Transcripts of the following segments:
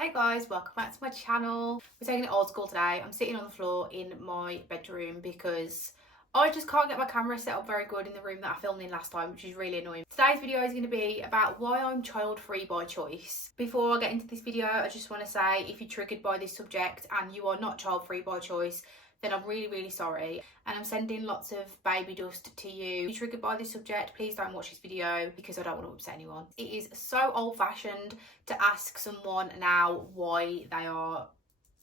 Hey guys, welcome back to my channel. We're taking it old school today. I'm sitting on the floor in my bedroom because I just can't get my camera set up very good in the room that I filmed in last time, which is really annoying. Today's video is going to be about why I'm child-free by choice. Before I get into this video, I just want to say if you're triggered by this subject and you are not child-free by choice, then I'm really sorry, and I'm sending lots of baby dust to you. If you're triggered by this subject, please don't watch this video because I don't want to upset anyone. It is so old-fashioned to ask someone now why they are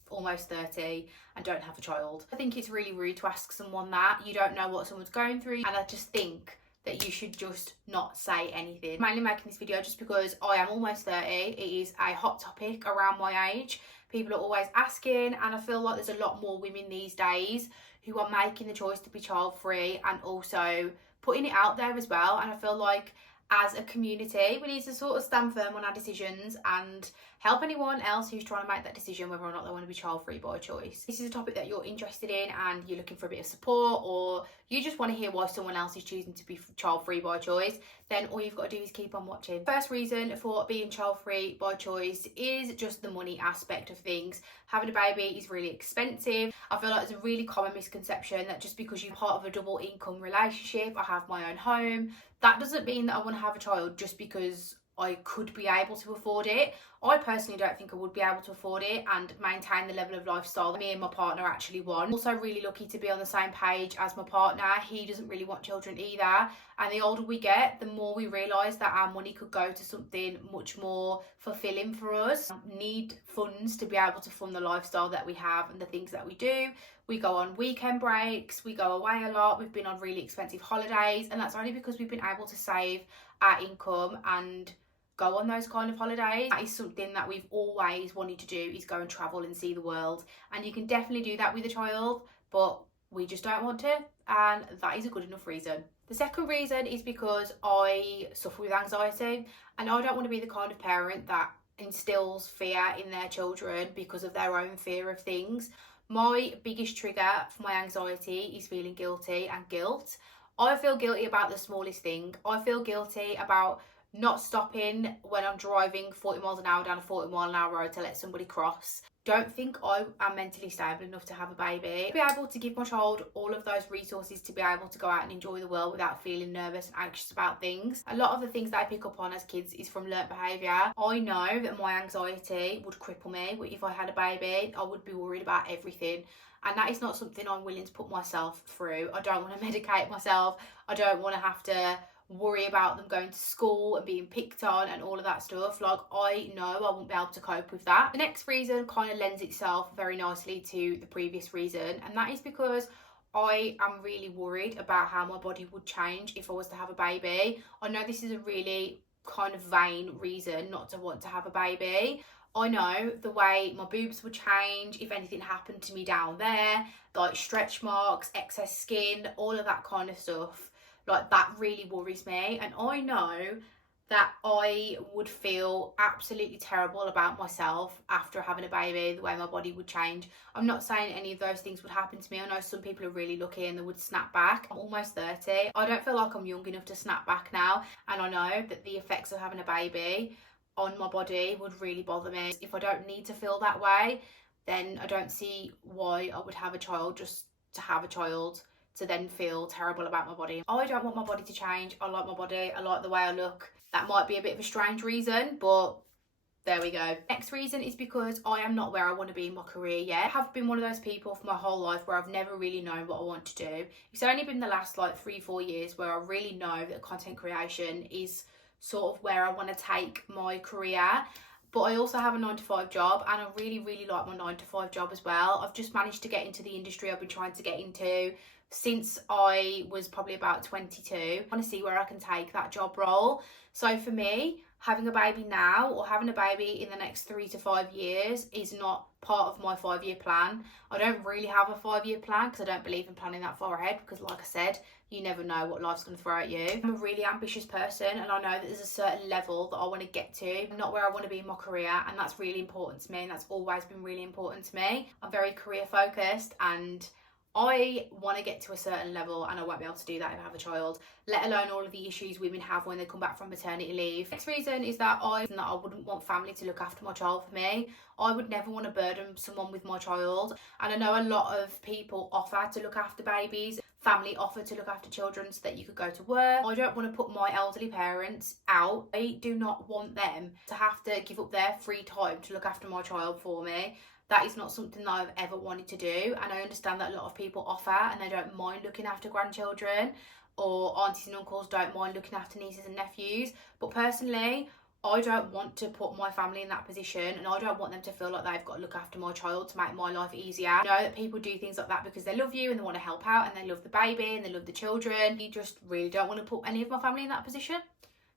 almost 30 and don't have a child. I think it's really rude to ask someone that. You don't know what someone's going through, and I just think that you should just not say anything. I'm mainly making this video just because I am almost 30. It is a hot topic around my age. People are always asking, and I feel like there's a lot more women these days who are making the choice to be child free and also putting it out there as well. And I feel like as a community, we need to sort of stand firm on our decisions and help anyone else who's trying to make that decision whether or not they want to be child free by choice. This is a topic that you're interested in and you're looking for a bit of support, or you just want to hear why someone else is choosing to be child free by choice, then all you've got to do is keep on watching. First reason for being child free by choice is just the money aspect of things. Having a baby is really expensive. I feel like there's a really common misconception that just because you're part of a double income relationship, I have my own home, that doesn't mean that I want to have a child just because I could be able to afford it. I personally don't think I would be able to afford it and maintain the level of lifestyle that me and my partner actually want. Also really lucky to be on the same page as my partner. He doesn't really want children either. And the older we get, the more we realise that our money could go to something much more fulfilling for us. We need funds to be able to fund the lifestyle that we have and the things that we do. We go on weekend breaks, we go away a lot, we've been on really expensive holidays, and that's only because we've been able to save our income and go on those kind of holidays. That is something that we've always wanted to do, is go and travel and see the world. And you can definitely do that with a child, but we just don't want to, and that is a good enough reason. The second reason is because I suffer with anxiety, and I don't want to be the kind of parent that instills fear in their children because of their own fear of things. My biggest trigger for my anxiety is feeling guilty and guilt. I feel guilty about the smallest thing. I feel guilty about not stopping when I'm driving 40 miles an hour down a 40-mile-an-hour road to let somebody cross. Don't think I am mentally stable enough to have a baby. To be able to give my child all of those resources to be able to go out and enjoy the world without feeling nervous and anxious about things. A lot of the things that I pick up on as kids is from learnt behaviour. I know that my anxiety would cripple me. If I had a baby, I would be worried about everything. And that is not something I'm willing to put myself through. I don't want to medicate myself. I don't want to have to worry about them going to school and being picked on and all of that stuff. Like, I know I won't be able to cope with that. The next reason kind of lends itself very nicely to the previous reason, and that is because I am really worried about how my body would change if I was to have a baby. I know this is a really kind of vain reason not to want to have a baby. I know the way my boobs would change if anything happened to me down there, like stretch marks, excess skin, all of that kind of stuff. Like, that really worries me, and I know that I would feel absolutely terrible about myself after having a baby, the way my body would change. I'm not saying any of those things would happen to me. I know some people are really lucky and they would snap back. I'm almost 30. I don't feel like I'm young enough to snap back now, and I know that the effects of having a baby on my body would really bother me. If I don't need to feel that way, then I don't see why I would have a child just to have a child, to then feel terrible about my body. I don't want my body to change. I like my body. I like the way I look. That might be a bit of a strange reason, but there we go. Next reason is because I am not where I want to be in my career yet. I have been one of those people for my whole life where I've never really known what I want to do. It's only been the last like 3-4 years where I really know that content creation is sort of where I want to take my career. But I also have a 9-to-5 job, and I really like my 9-to-5 job as well. I've just managed to get into the industry I've been trying to get into since I was probably about 22. I want to see where I can take that job role. So for me, having a baby now or having a baby in the next 3 to 5 years is not part of my 5-year plan. I don't really have a 5-year plan because I don't believe in planning that far ahead, because like I said, you never know what life's going to throw at you. I'm a really ambitious person, and I know that there's a certain level that I want to get to. I'm not where I want to be in my career, and that's really important to me, and that's always been really important to me. I'm very career focused, and I want to get to a certain level and I won't be able to do that if I have a child, let alone all of the issues women have when they come back from maternity leave. Next reason is that I wouldn't want family to look after my child for me. I would never want to burden someone with my child. And I know a lot of people offer to look after babies. Family offer to look after children so that you could go to work. I don't want to put my elderly parents out. I do not want them to have to give up their free time to look after my child for me. That is not something that I've ever wanted to do, and I understand that a lot of people offer and they don't mind looking after grandchildren, or aunties and uncles don't mind looking after nieces and nephews, but personally I don't want to put my family in that position, and I don't want them to feel like they've got to look after my child to make my life easier. I know that people do things like that because they love you and they want to help out and they love the baby and they love the children. You just really don't want to put any of my family in that position.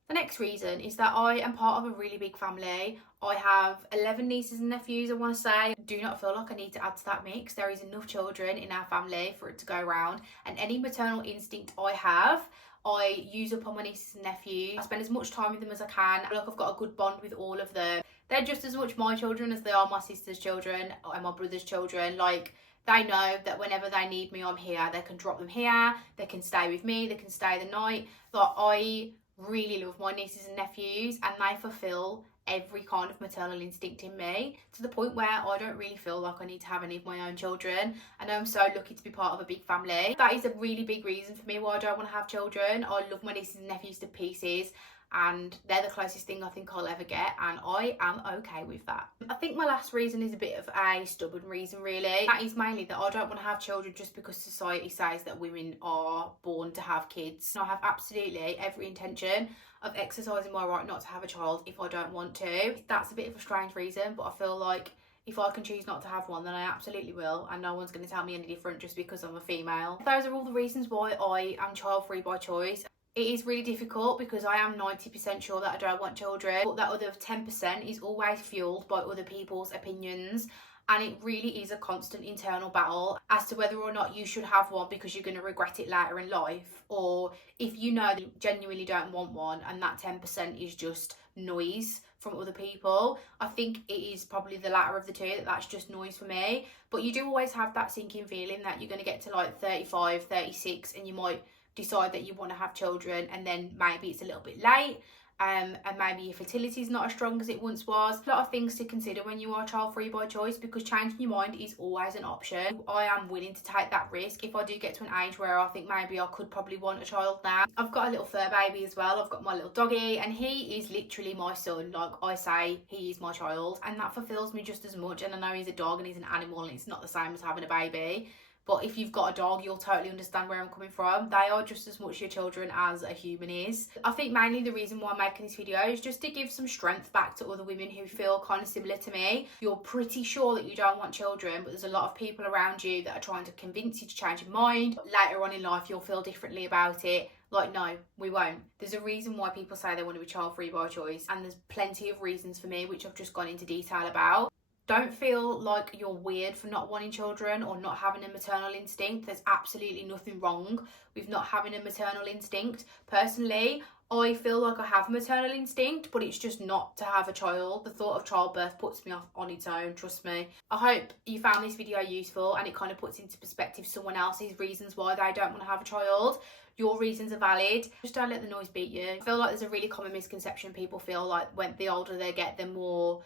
The next reason is that I am part of a really big family. I have 11 nieces and nephews, I want to say. I do not feel like I need to add to that mix. There is enough children in our family for it to go around, and any maternal instinct I have, I use up on my nieces and nephews. I spend as much time with them as I can. I feel like I've got a good bond with all of them. They're just as much my children as they are my sister's children and my brother's children. Like, they know that whenever they need me, I'm here. They can drop them here. They can stay with me. They can stay the night. Like, I really love my nieces and nephews, and they fulfill every kind of maternal instinct in me, to the point where I don't really feel like I need to have any of my own children. And I'm so lucky to be part of a big family. That is a really big reason for me why I don't want to have children. I love my nieces and nephews to pieces, and they're the closest thing I think I'll ever get, and I am okay with that. I think my last reason is a bit of a stubborn reason, really. That is mainly that I don't want to have children just because society says that women are born to have kids. I have absolutely every intention of exercising my right not to have a child if I don't want to. That's a bit of a strange reason, but I feel like if I can choose not to have one, then I absolutely will, and no one's going to tell me any different just because I'm a female. Those are all the reasons why I am child-free by choice. It is really difficult because I am 90% sure that I don't want children, but that other 10% is always fueled by other people's opinions, and it really is a constant internal battle as to whether or not you should have one because you're going to regret it later in life, or if you know that you genuinely don't want one and that 10% is just noise from other people. I think it is probably the latter of the two, that's just noise for me. But you do always have that sinking feeling that you're going to get to like 35, 36 and you might decide that you want to have children, and then maybe it's a little bit late, and maybe your fertility is not as strong as it once was. A lot of things to consider when you are child free by choice, because changing your mind is always an option. I am willing to take that risk if I do get to an age where I think maybe I could probably want a child now. I've got a little fur baby as well. I've got my little doggy, and he is literally my son. Like I say, he is my child, and that fulfills me just as much. And I know he's a dog and he's an animal and it's not the same as having a baby. But if you've got a dog, you'll totally understand where I'm coming from. They are just as much your children as a human is. I think mainly the reason why I'm making this video is just to give some strength back to other women who feel kind of similar to me. You're pretty sure that you don't want children, but there's a lot of people around you that are trying to convince you to change your mind. Later on in life, you'll feel differently about it. Like, no, we won't. There's a reason why people say they want to be child-free by choice, and there's plenty of reasons for me, which I've just gone into detail about. Don't feel like you're weird for not wanting children or not having a maternal instinct. There's absolutely nothing wrong with not having a maternal instinct. Personally, I feel like I have a maternal instinct, but it's just not to have a child. The thought of childbirth puts me off on its own, trust me. I hope you found this video useful and it kind of puts into perspective someone else's reasons why they don't want to have a child. Your reasons are valid. Just don't let the noise beat you. I feel like there's a really common misconception. People feel like when the older they get, the more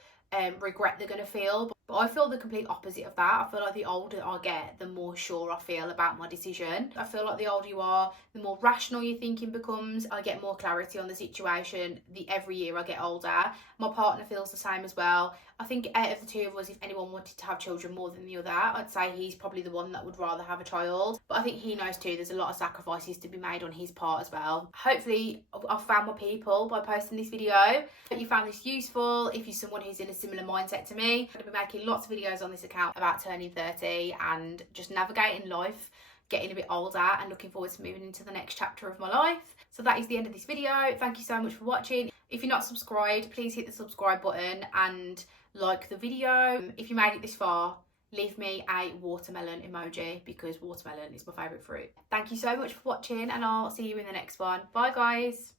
regret they're going to feel, but I feel the complete opposite of that. I feel like the older I get, the more sure I feel about my decision. I feel like the older you are, the more rational your thinking becomes. I get more clarity on the situation every year I get older. My partner feels the same as well. I think out of the two of us, if anyone wanted to have children more than the other, I'd say he's probably the one that would rather have a child. But I think he knows too there's a lot of sacrifices to be made on his part as well. Hopefully I've found my people by posting this video. Hope you found this useful. If you're someone who's in a similar mindset to me, I'm going to be making lots of videos on this account about turning 30 and just navigating life, getting a bit older, and looking forward to moving into the next chapter of my life. So that is the end of this video. Thank you so much for watching. If you're not subscribed, please hit the subscribe button and like the video. If you made it this far, leave me a watermelon emoji because watermelon is my favourite fruit. Thank you so much for watching, and I'll see you in the next one. Bye guys.